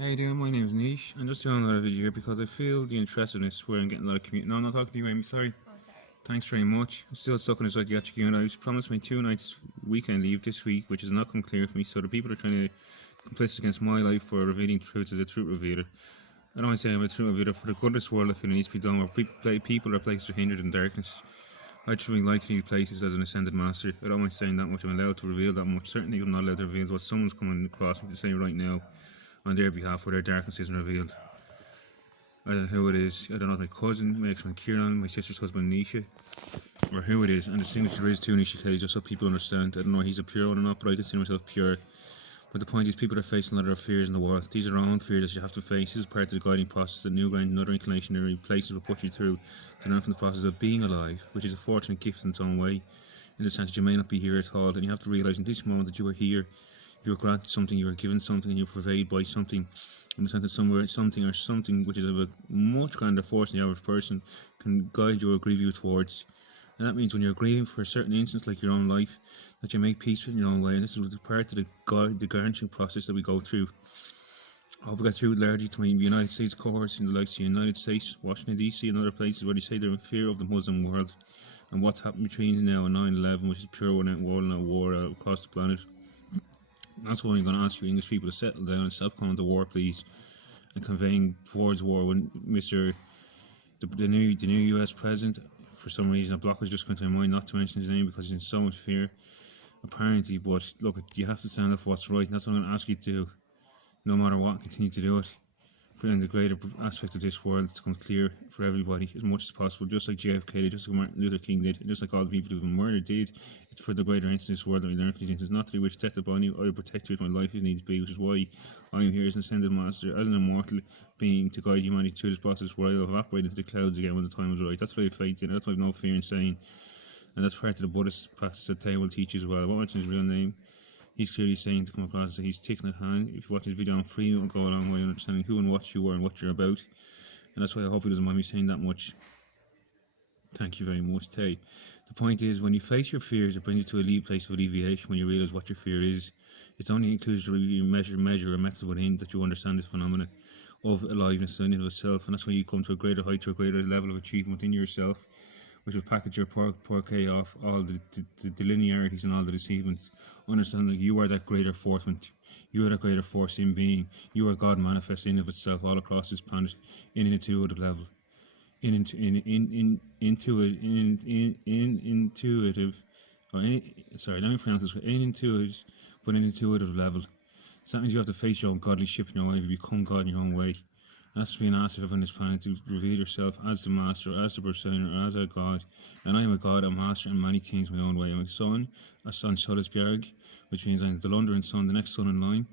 Hey there, my name is Nish. I'm just doing another video here because I feel the interestedness where I'm getting a lot of community. No, I'm not talking to you, Amy, sorry. Oh, sorry. Thanks very much. I'm still stuck on the psychiatric unit. I was promised me 2 nights weekend leave this week, which has not come clear for me, so the people are trying to complicit against my life for revealing truth to the truth revealer. I don't want to say I'm a truth revealer. For the good of this world, I feel it needs to be done where people are places are hindered in darkness. I truly like to be places as an ascended master. I don't mind saying that much. I'm allowed to reveal that much. Certainly, I'm not allowed to reveal what someone's coming across me to say right now on their behalf where their darkness isn't revealed. I don't know who it is. I don't know if my cousin, my ex-man Kieran, my sister's husband Nisha, or who it is. And the signature is to Nisha Kelly, just so people understand. I don't know if he's a pure one or not, but I consider myself pure. But the point is, people are facing a lot of fears in the world. These are our own fears that you have to face. This is part of the guiding process that New Ground and other inclinationary places will put you through to learn from the process of being alive, which is a fortunate gift in its own way, in the sense that you may not be here at all, and you have to realise in this moment that you are here. You are granted something, you are given something, and you are pervaded by something, in the sense that something which is of a much grander force than the average person can guide you or grieve you towards. And that means when you're grieving for a certain instance, like your own life, that you make peace in your own way. And this is part of the garnishing process that we go through. I hope we got through largely between the United States cohorts in the likes of the United States, Washington DC, and other places where they say they're in fear of the Muslim world and what's happened between now and 9/11, which is pure one out war across the planet. That's why I'm going to ask you English people to settle down and stop calling the war, please, and conveying towards war when the new US president, for some reason a block was just going to my mind not to mention his name because he's in so much fear, apparently. But look, you have to stand up for what's right, and that's what I'm going to ask you to do, no matter what. Continue to do it. For the greater aspect of this world to come clear for everybody as much as possible, just like JFK did, just like Martin Luther King did, and just like all the people who've been murdered did. It's for the greater ends in this world that we learn from these things. It's not that I wish death upon you, I will protect you with my life if needs be, which is why I am here as an ascended master, as an immortal being, to guide humanity through this process where I will evaporate into the clouds again when the time is right. That's what I have faith in, that's what I have no fear in saying, and that's part of the Buddhist practice that Tay will teach as well. I won't mention his real name. He's clearly saying to come across that he's taking a hand. If you watch his video on free, it will go a long way in understanding who and what you are and what you're about. And that's why I hope he doesn't mind me saying that much. Thank you very much, Tay. The point is, when you face your fears, it brings you to a place of alleviation when you realise what your fear is. It's only includes a measure, or method within that you understand this phenomena of aliveness in and of itself. And that's when you come to a greater height, to a greater level of achievement within yourself, which will package your parquet off all the linearities and all the deceivements. Understand that you are that greater force, you are that greater force in being. You are God manifest in of itself all across this planet in an intuitive level. Sorry, let me pronounce this right. Intuitive, but an intuitive level. So that means you have to face your own godly ship in your life, you become God in your own way. And that's being asked of on this planet, to reveal yourself as the master, as the persona, as a god. And I am a god, a master in many things my own way. I'm a son Solisbjerg, which means I'm the London sun, the next sun in line,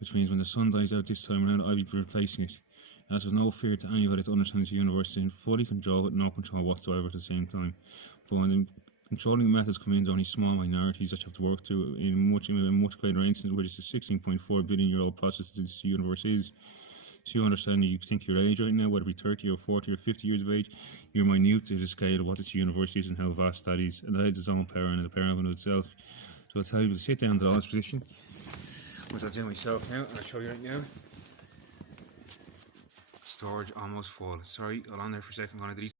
which means when the sun dies out this time around, I'll be replacing it. And there's no fear to anybody to understand the universe in fully control with no control whatsoever at the same time. But when controlling methods come in, only small minorities that you have to work through in a much greater instance, which is the 16.4 billion year old process that this universe is. So you understand that you think your age right now, whether it be 30 or 40 or 50 years of age, you're minute to the scale of what this universe is and how vast that is. And that has its own power and the power of itself. So I'll tell you to sit down to the last position, which I'll do myself now, and I'll show you right now. Storage almost full. Sorry, hold on there for a second, I'm going to delete